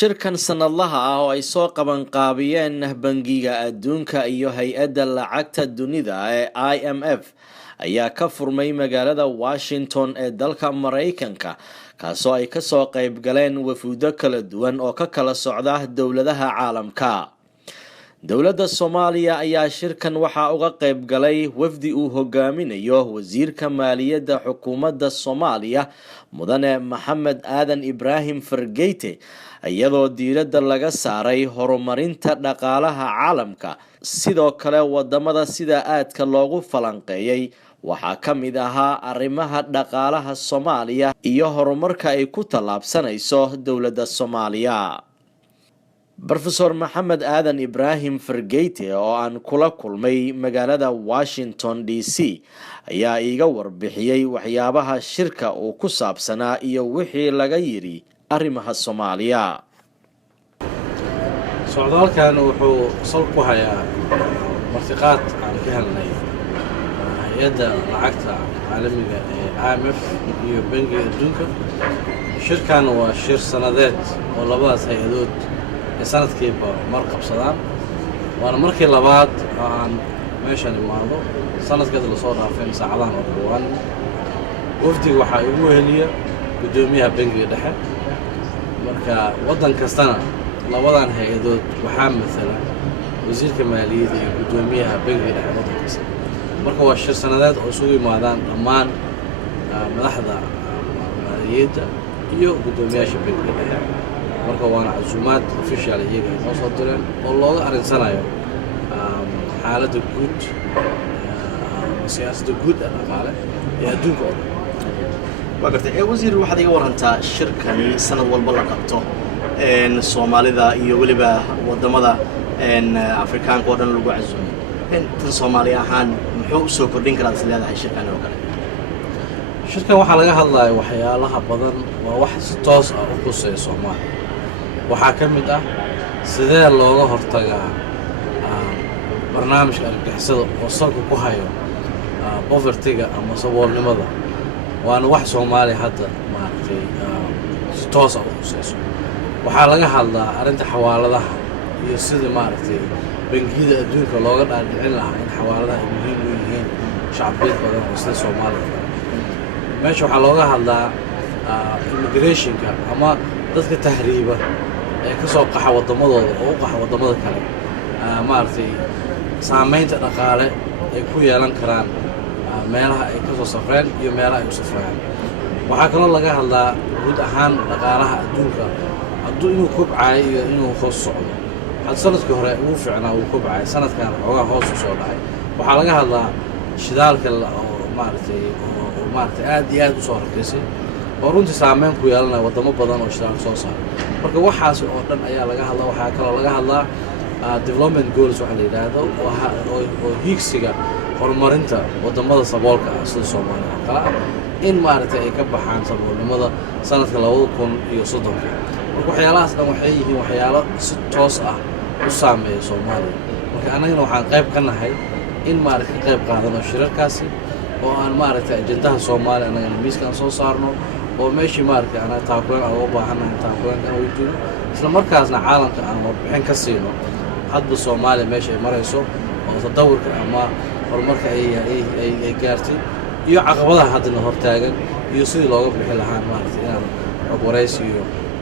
shirkan sanadlaha ah oo ay soo qabanqaabiyeen bangiga adduunka iyo hay-adda lacagta dunida ee IMF ayaa ka furmay magaalada Washington ee dalka Mareykanka kaasoo ay kasoo qayb galeen wafuudo kala duwan oo ka kala socda dowladaha caalamka. dowladda Soomaaliya ayaa shirkan waxaa uga qayb galay wafdi uu hogaaminayo wasiirka maaliyadda xukuumadda Soomaaliya mudane Maxamed Aadan Ibraahim Fargeete iyadoo diiradda laga saaray horumarinta dhaqaalaha caalamka. sidoo kale wadamada sida aadka loogu falanqeeyay waxaa ka mid ahaa arrimaha dhaqaalaha Soomaaliya iyo horumarka ay ku tallaabsanayso dowladda Soomaaliya. Professor Maxamed Aadan Ibraahim Fargeete oo aan kula kulmay magaalada Washington DC ayaa iiga warbixiyay waxyaabaha shirka uu ku saabsanaa iyo wixii laga yiri arrimaha Soomaaliya. socdaalkan wuxuu sal ku hayaa martiqaad aan ka helnay hay-adda lacagta caalamiga ee IMF iyo bangiga adduunka. shirkan waa shir sanadeed oo labadaas hay-adood sanadkiiba mar qabsadaan, waana markii labaad aan meeshan imaado. sanadkeed la soo dhaafay saacadahan oo dhawaan wafdiga waxaa ugu heliya gudoomiyaha bangiga dhexe. marka wadan kastana labadan hay-adood waxaa matala wasiirka maaliyadda iyo gudoomiyaha bangiga dhexe wadan kasta. marka waa shir sanadeed oo isugu yimaadaan dhammaan madaxda maaliyadda iyo gudoomiyaasha bangiga dhexe. marka waana casuumaad official iyaga ay noo soo direen oo looga arinsanayo xaaladda guud siyaasadda guud ee dhaqaale ee adduunka oo dhan. waa gartay wasiir waxaad iga warantaa shirkani sanad walba la qabto Soomaalida iyo waliba wadamada Afrikaanka oo dhan lagu casuumay. tan Soomaali ahaan muxuu soo kordhin karaa is leedahay shirkan oo kale? shirkan waxaa laga hadlayaa waxyaalaha badan, waa wax si toos ah u khuseeya Soomaaliya. waxaa ka mid ah sidee looga hortagaa barnaamijka argagixisada oo salka ku hayo poverty-ga ama saboolnimada. waana wax Soomaaliya hadda maaragtay si toos ah u khuseyso. waxaa laga hadlaa arrinta xawaaladaha iyo sida maaragtay bangiyada adduunka looga dhaadhicin lahaa in xawaaladaha ay muhiim u yihiin shacbiyad badan oo sida Soomaaliya. meesha waxaa looga hadlaa immigrationka ama dadka tahriiba ee ka soo qaxa wadamadooda oo u qaxa wadamada kale, maaragtay saamaynta dhaqaale ay ku yeelan karaan meelaha ay ka soo safreen iyo meelaha ay u safreen. waxaa kaloo laga hadlaa guud ahaan dhaqaalaha adduunka hadduu inuu kobcayo iyo inuu hoos socdo. had sanadkii hore ugu fiicnaa uu kobcay, sanadkan xoogaa hoos u soo dhacay. waxaa laga hadlaa shidaalka oo maaragtay aad iyo aad u soo raqiisay oo runtii saameyn ku yeelanaya wadamo badan oo shidaal soo saara. marka waxaas oo dhan ayaa laga hadlaa. waxaa kaloo laga hadlaa development goals waxa la yidhaahdo oo hiigsiga horumarinta wadamada saboolka ah sida Soomaaliya oo kale ah in maaragtay ay ka baxaan saboolnimada sanadka 2030. marka waxyaalahaas dhan waxay yihiin waxyaalo si toos ah u saameeya Soomaaliya. marka annagana waxaan qayb ka nahay in maaragtay qayb qaadano shirarkaasi oo aan maaragtay ajendaha Soomaaliya annagana miiskaan soo saarno oo meeshii maaragtay aan taakulan uga baahanahay taakulankan u jiro, isla markaasna caalamka aan warbixin ka siino hadba Soomaaliya meesha ay marayso oo tadawurka ama horumarka ay gaartay iyo caqabadaha haddana hortaagan iyo sidii looga bixi lahaa maaragtay inaan xog waraysi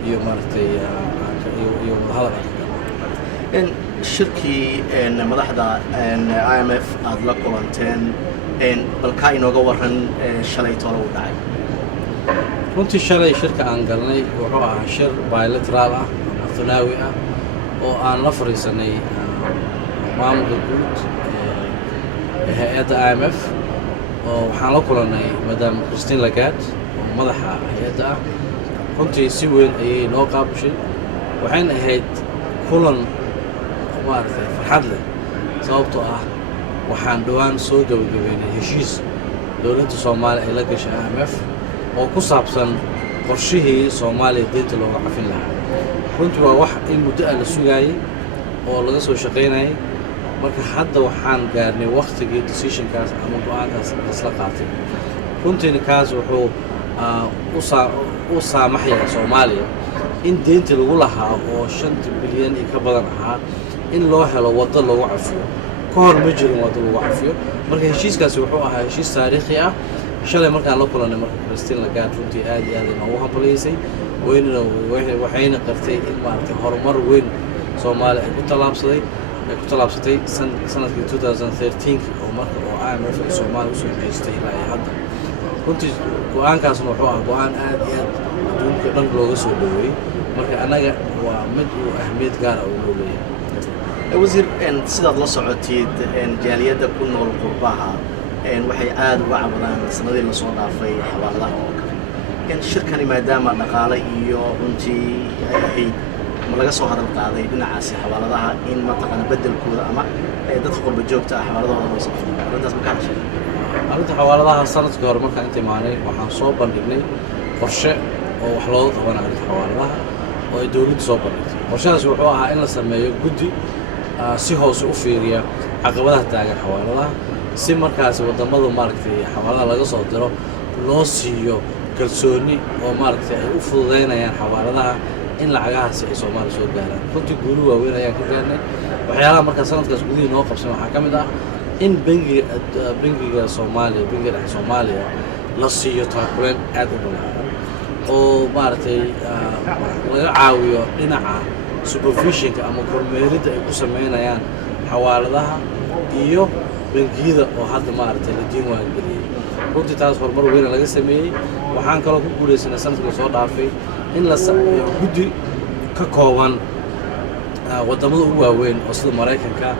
iyo maaragtay iyo wadahadal shirkii madaxda IMF aad la kulanteen bal ka inooga waran shalay tolo u dhacay. runtii shalay shirka aan galnay wuxuu ahaa shir bilateral ah ama thanaawi ah oo aan la fariisanay maamulka guud ee hay-adda IMF. oo waxaan la kulannay madam Christine Lagarde oo madaxa hay-adda ah. runtii si weyn ayay noo qaabishay. waxayna ahayd kulan maaragtay farxad leh sababtoo ah waxaan dhawaan soo gabagabeynay heshiis dowladda Soomaaliya ay la gashay IMF oo ku saabsan qorshihii Soomaaliya deynta looga cafin lahaa. runtii waa wax in muddo ah la sugaayay oo laga soo shaqaynayay. marka hadda waxaan gaarnay waqtigii decisionkaas ama go'aankaas isla qaatay. runtiina kaas wuxuu u saamaxayaa Soomaaliya in deyntii lagu lahaa oo 5 bilyan iyo ka badan ahaa in loo helo waddo lagu cafiyo ka hor ma jirin waddo lagu cafiyo marka heshiiskaasi wuxuu ahaa heshiis taariikhi ah shalay markaan la kulanay marka Christine Lagarde runtii aad iyo aad inoogu hambalyeysay waxayna qartay in maaragtay horumar weyn Soomaaliya ay ku tallaabsatay sanadkii 2013 oo marka oo IMF ay Soomaaliya usoo jeestay ilaa ay hadda runtii go'aankaasna wuxuu ahaa go'aan aad iyo aad adduunka dhan looga soo dhaweeyey marka annaga waa mid uu ahmiyad gaar ah u leeyahay wasiir sidaad la socotid jaaliyadda ku nool qurbaha waxay aad uga cabadaan sanadii la soo dhaafay xawaaladaha oo kale shirkani maadaama dhaqaale iyo runtii ay ahayd ma laga soo hadal qaaday dhinacaasi xawaaladaha in mataqaana beddelkooda ama dadka qurba joogta ah xawaaladahooda loo sameeyo arrintaas ma ka hadashay arrinta xawaaladaha sanadkii hore markaan inta imaanay waxaan soo bandhignay qorshe oo wax looga qabanayo arrinta xawaaladaha oo ay dowladdu soo bandhigtay qorshahaas wuxuu ahaa in la sameeyo guddi si hoose u fiiriya caqabadaha taagan xawaaladaha si markaasi waddamada maaragtay xawaaladaha laga soo diro loo siiyo kalsooni oo maaragtay ay u fududaynayaan xawaaladaha in lacagahaasi ay Soomaaliya soo gaaraan runtii guulo waaweyn ayaan ka gaarnay waxyaalaha markaa sanadkaas gudihii noo qabsan waxaa ka mid ah in bangiga Soomaaliya bangiga dhexe Soomaaliya la siiyo taakuleen aad u ballaaran oo maaragtay laga caawiyo dhinaca supervisionka ama kormeeridda ay ku sameynayaan xawaaladaha iyo bangiyada oo hadda maaragtay la diiwaan geliyey runtii taas horumar weyn laga sameeyey waxaan kaloo ku guuleysanay sanadkii soo dhaafay in la sameeyo guddi ka kooban waddamada ugu waaweyn oo sida Mareykanka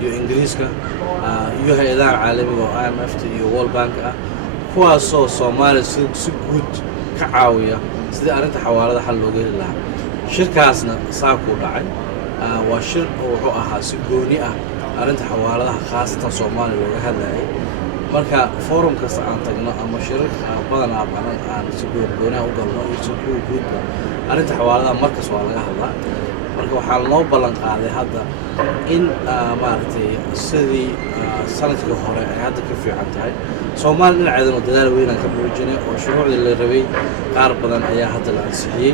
iyo Ingiriiska iyo hay'adaha caalamiga oo IMF iyo World Bank ah kuwaasoo Soomaaliya si guud ka caawiya sidii arrinta xawaalada xal looga heli lahaa shirkaasna saakuu dhacay waa shir oo wuxuu ahaa si gooni ah arrinta xawaaladaha khaasatan Soomaaliya looga hadlayay marka forum kasta aan tagno ama shirar badan aan si gooni ah u galno iyo si guudba arrinta xawaaladaha markas waa laga hadlaa marka waxaa loo ballan qaaday hadda in maaragtay sidii sanadkii hore ay hadda ka fiican tahay Soomaaliya dhinaceedana dadaal weyn aan ka muujinay oo shuruucdii la rabay qaar badan ayaa hadda la ansixiyey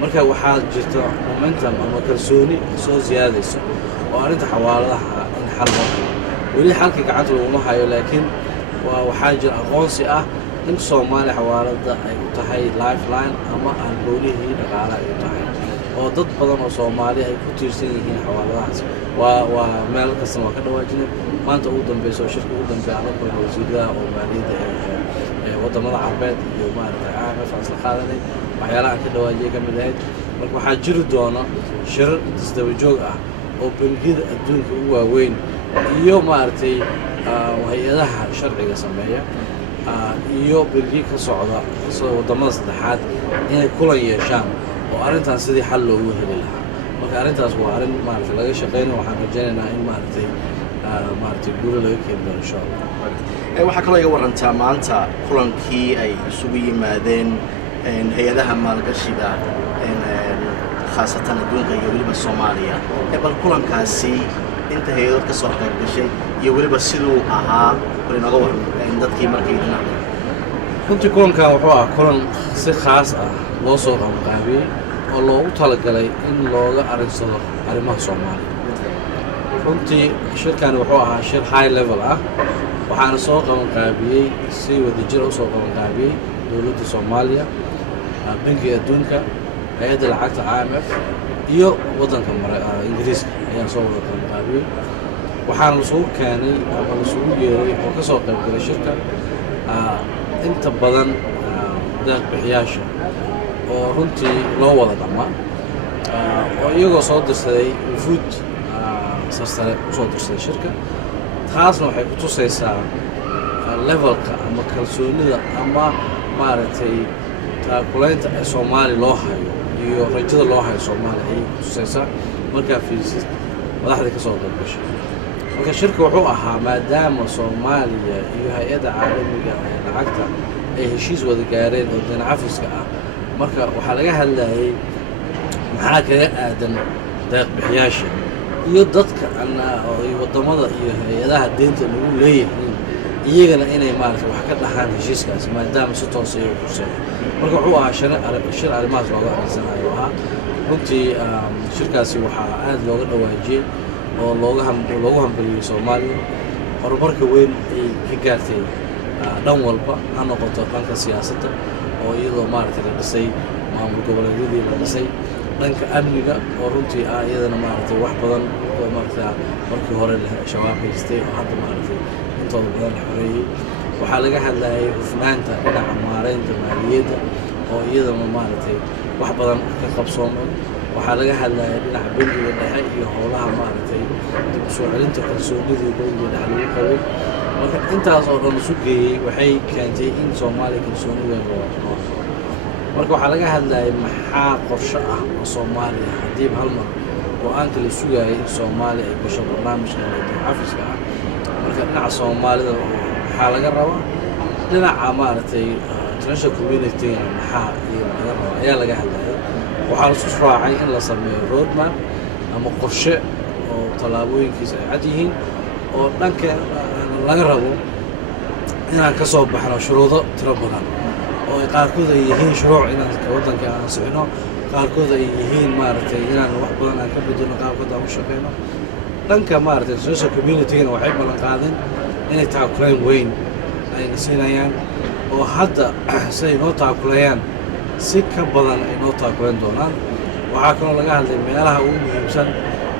marka waxaa jirta momentum ama kalsooni soo ziyaadayso oo arrinta xawaaladaha in xal loo helo weli xalkii gacanta laguma hayo laakiin waxaa jira aqoonsi ah in Soomaaliya xawaalada ay u tahay lifeline ama halbowlihii dhaqaalaha ay u tahay oo dad badan oo Soomaali ay ku tiirsan yihiin xawaaladahaas waa meel kasta waa ka dhawaajinay maanta ugu dambayso shirka ugu dambeeya la kulmay wasiirada oo maaliyadda ee waddamada Carbeed iyo maaragtay IMF isla qaadanay waxyaalaha ka dhawaajiyay ka mid ahayd marka waxaa jiri doona shirar isdaba joog ah oo bangiyada adduunka ugu waaweyn iyo maaragtay hay'adaha sharciga sameeya iyo bangiyo ka socda waddamada saddexaad inay kulan yeeshaan oo arrintaas sidii xal loogu heli lahaa marka arrintaas waa arrin maaragtay laga shaqeynayo waxaan rajaynaynaa in maaragtay guulo laga keeni doono insha Allah waxaa kaloo iga warantaa maanta kulankii ay isugu yimaadeen hay-adaha maalgashiga khaasatan adduunka iyo weliba Soomaaliya bal kulankaasi inta hay-adood ka soo qayb gashay iyo weliba siduu ahaa bal inooga waran dadkii markay dhinaca runtii kulankan wuxuu ahaa kulan si khaas ah loo soo qabanqaabiyey oo loogu talagalay in looga arinsado arrimaha Soomaaliya runtii shirkani wuxuu ahaa shir high level ah waxaana soo qabanqaabiyey si wadajir u soo qabanqaabiyey dowladda Soomaaliya bangiga adduunka hay'adda lacagta IMF iyo waddanka Ingiriiska ayaa soo wada qabanqaabiyey waxaana la soo keenay ama la soo yeeray oo ka soo qayb galay shirka inta badan deeq bixiyaasha oo runtii loo wada dhama oo iyagoo soo dirsaday wufuud sarsare u soo dirsaday shirka taasna waxay ku tusaysaa levelka ama kalsoonida ama maaragtay taakulaynta ee Soomaaliya loo hayo iyo rajada loo hayo Soomaaliya ayay ku tusaysaa markaa fiirsid madaxda ka soo qayb gashay marka shirka wuxuu ahaa maadaama Soomaaliya iyo hay'adda caalamiga ee lacagta ay heshiis wada gaareen oo dana cafiska ah marka waxaa laga hadlayay maxaa kaga aadan deeq bixiyaasha iyo dadka waddamada iyo hay'adaha deynta lagu leeyihiin iyagana inay maaragtay wax ka dhaxaan heshiiskaasi maadaama si toos ay u xuseen marka wuxuu ahaa shir arrimahaas looga adeegsanayo ahaa runtii shirkaasi waxaa aad looga dhawaajiyey oo loogu hambaliyey Soomaaliya horumarka weyn ay ka gaartay dhan walba ha noqoto dhanka siyaasadda oo iyadoo maaragtay la dhisay maamul goboleedyadii la dhisay dhanka amniga oo runtii iyadana maaragtay wax badan oo maaragtay markii hore shabaab haystay oo hadda maaragtay intooda badan la xoreeyey waxaa laga hadlayay hufnaanta dhinaca maareynta maaliyadda oo iyadana maaragtay wax badan ka qabsoomay waxaa laga hadlayay dhinaca bangiga dhexe iyo howlaha maaragtay dib u soo celinta kalsoonidii bangiga dhexe lagu qabay marka intaas oo dhan isu geeyey waxay keentay in Soomaaliya kalsooni weyn loo helo marka waxaa laga hadlayay maxaa qorshe ah oo Soomaaliya haddii hal mar go'aanka la sugayay in Soomaaliya ay gasho barnaamijka cafiska ah marka dhinaca Soomaalida waxaa laga rabaa dhinaca maaragtay international community maxaa laga rabaa ayaa laga hadlayay waxaa la isku raacay in la sameeyo roadmap ama qorshe oo tallaabooyinkiisa ay cad yihiin oo dhanka laga rabo inaan ka soo baxno shuruudo tiro badan oo ay qaarkood ay yihiin shuruuc inaan waddanka aan socno qaarkood ay yihiin maaragtay inaan wax badan aan ka bedelno qaabkooda aan u shaqeyno dhanka maaragtay social community-gana waxay ballan qaadeen inay taakuleen weyn ayna siinayaan oo hadda si ay noo taakulayaan si ka badan ay noo taakuleen doonaan waxaa kaloo laga hadlay meelaha ugu muhiimsan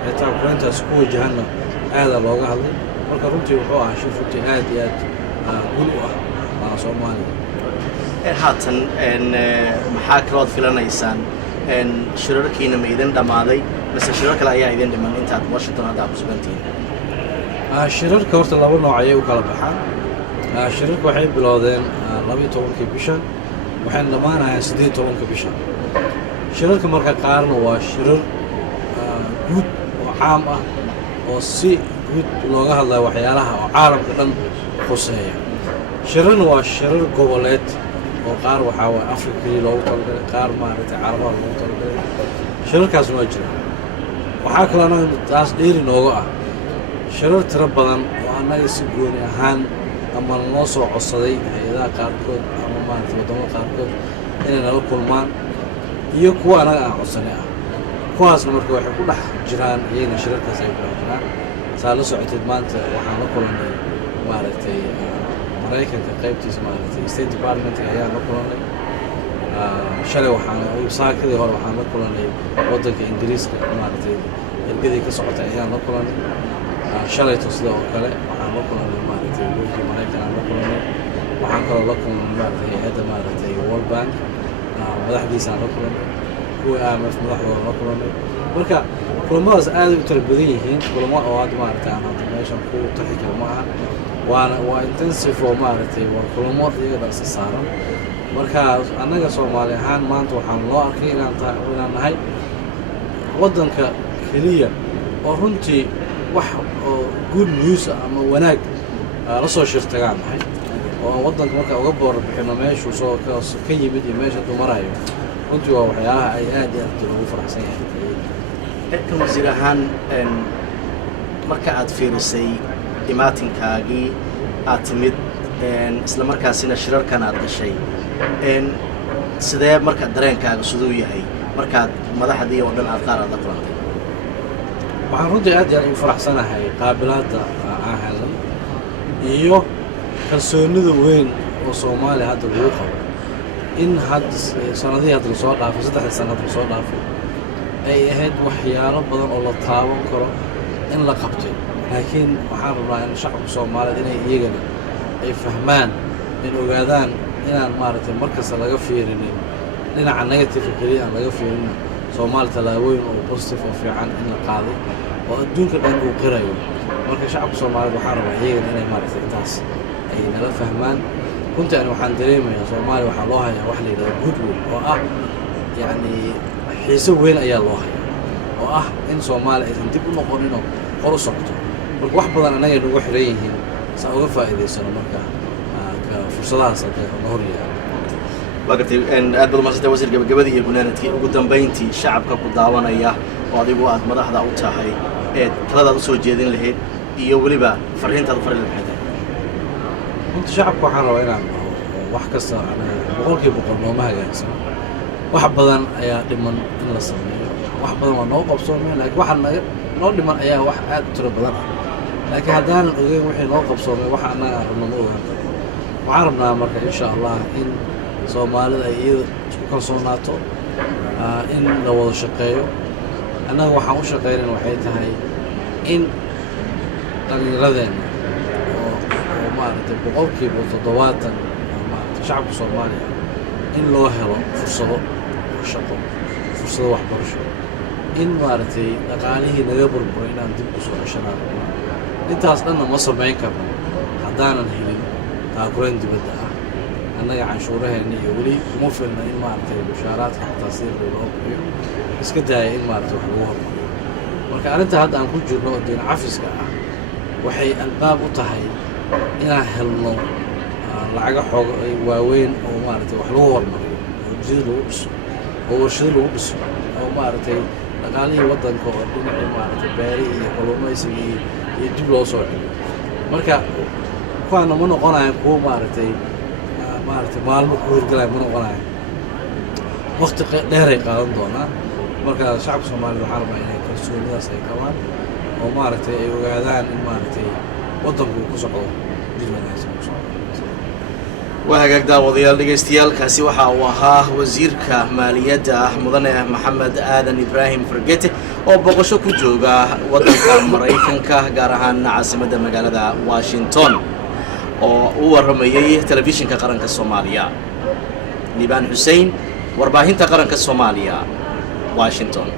ee taakuleyntaas ku wajahanna aada looga hadlay marka runtii wuxuu ahaa shir runtii aad iyo aad guul u ah Soomaaliya haatan maxaa kalood filanaysaan shirarkiina ma idin dhammaaday mise shirar kale ayaa idin dhiman intaad Washington hadda ku sugantihiin shirarka horta laba nooc ayay u kala baxaan shirarka waxay bilowdeen 12 bishan waxayna dhammaanayaan 18 bishan shirarka marka qaarna waa shirar guud oo caam ah oo si guud looga hadlayo waxyaalaha oo caalamka dhan khuseeya shirarna waa shirar goboleed oo qaar waxaa waa Afrikii loogu talagalay qaar maaragtay Carabaha loogu talagalay shirarkaasna waa jira waxaa kaloo anaga taas dheeri nooga ah shirar tiro badan oo annaga si gooni ahaan ama noo soo codsaday hay'adaha qaarkood ama maaragtay waddamada qaarkood inay nala kulmaan iyo kuwa anaga aan codsanay ah kuwaasna marka waxay ku dhex jiraan iyagana shirarkaas ay ku dhex jiraan saa la socoteed maanta waxaan la kulannay maaragtay maraykanka qaybtiisa maaragtay State Department ayaan la kulannay shalay saakadii hore waxaan la kulannay waddanka Ingiriiska maaragtay ergadii ka socotay ayaan la kulannay shalayto sidoo kale waxaan la kulannay maaragtay wafdi Maraykan aan la kulannay waxaan kaloo la kulannay maaragtay hay'adda maaragtay World Bank madaxdiisa aan la kulannay kuwa IMF madaxdooda la kulannay marka kulamadaas aad u tiro badan yihiin kulamo oo aad maaragtay aan hadda meeshan ku taxi karo maaha waa intensive oo maaragtay waa kulamo iyaga dhaqso saaran marka annaga Soomaali ahaan maanta waxaan loo arkay inaan nahay waddanka keliya oo runtii wax oo good news ama wanaag la soo shirtagaan nahay oo waddanka marka uga bixino meeshuu soo ka yimid iyo meesha dumarayo runtii waa waxyaalaha ay aad iyo aad ugu faraxsan yahay kan wasiir ahaan marka aad fiirisay imaatinkaagii aad timid isla markaasina shirarkan aad gashay sidee marka dareenkaaga siduu yahay markaad madaxdii oo dhan aad qaar aad la kulantay waxaan runtii aad iyo aad ugu faraxsanahay qaabilaadda aan helnay iyo kalsoonida weyn oo Soomaaliya hadda lagu qabo in hadda sanadihii hadda lasoo dhaafay 3 sanad lasoo dhaafay ay ahayd waxyaalo badan oo la taaban karo in la qabtay laakiin waxaan rabnaa in shacabka Soomaaliyeed inay iyagana ay fahmaan in ogaadaan inaan maaragtay markasta laga fiirinin dhinaca negative kaliya aan laga fiirinin Soomaaliya tallaabooyin oo positive oo fiican in la qaaday oo adduunka dhan uu qirayo marka shacabka Soomaaliyeed waxaan rabaa iyagana inay maaragtay intaas ay nala fahmaan runtii waxaan dareemayaa Soomaaliya waxaa loo hayaa wax la yidhahdo goodwill oo ah yacni xiise weyn ayaa loo hayaa oo ah in Soomaaliya aysan dib u noqonin oo hor u socoto marka wax badan annaga nagu xiran yihiin saa uga faa'iidaysano marka fursadahaas la hor yahay وقتي إن أدبل ما ستوزر جبدي يقولون تي وقدام بينتي شعب كقدامنا يا وادي واد مدح ذا أوتها هاي ثلاثة أسود جدين لهيد يقولي بقى فرحين تظفر الحدا أنت شعب كحنا وين وحكسر أنا بقول كي بقول ما هجاس واحد بدن يا لمن إلا صمي wax badan waa noo qabsoomeen laakiin waxa naga noo dhiman ayaa wax aad u tiro badan ah laakiin haddaanan ogeyn wixii noo qabsoomay waxa annaga aan rabno ma ogaan karno waxaan rabnaa marka insha allah in soomaalida ay iyada isku kalsoonaato in la wada shaqeeyo annaga waxaan u shaqeynayn waxay tahay in dhallinyaradeenna oo maaragtay boqolkiiba 70 maaragtay shacabka soomaaliya in loo helo fursado shaqo fursado waxbarasho in maaragtay dhaqaalihii naga burburay inaan dib u soo ceshanaan intaas dhanna ma samayn karno haddaanan helin taakurayn dibadda ah annaga canshuuraheenna iyo weli kuma filna in maaragtay mushaaraadka xataa sida loo bixiyo iska daaya in maaragtay wax lagu hormariyo marka arrinta hadda aan ku jirno oo diin cafiska ah waxay albaab u tahay inaan helno lacaga xoog waaweyn oo maaragtay wax lagu hormariyo oo jid lagu dhiso oo warshado lagu dhiso oo maaragtay dhaqaalihii waddanka oo dhinacii maaragtay beerihii iyo kalluumaysigii iyo dib loo soo celiyo marka kuwaana ma noqonayan kuwo maaragtay maalmo ku hirgalaya ma noqonayan waqti dheeray qaadan doonaan marka shacabka soomaalida waxaa rabaa inay kalsoonidaas ay qabaan oo maaragtay ay ogaadaan in maaragtay waddanku uu ku socdo dib wanaagsan ku socdo waa hagaag daawadayaal dhagaystayaalkaasi waxa uu ahaa wasiirka maaliyadda mudane maxamed aadan ibraahim fargete oo boqosho ku jooga waddanka maraykanka gaar ahaan caasimadda magaalada washington oo u waramayay telefishinka qaranka soomaaliya liibaan xuseen warbaahinta qaranka soomaaliya washington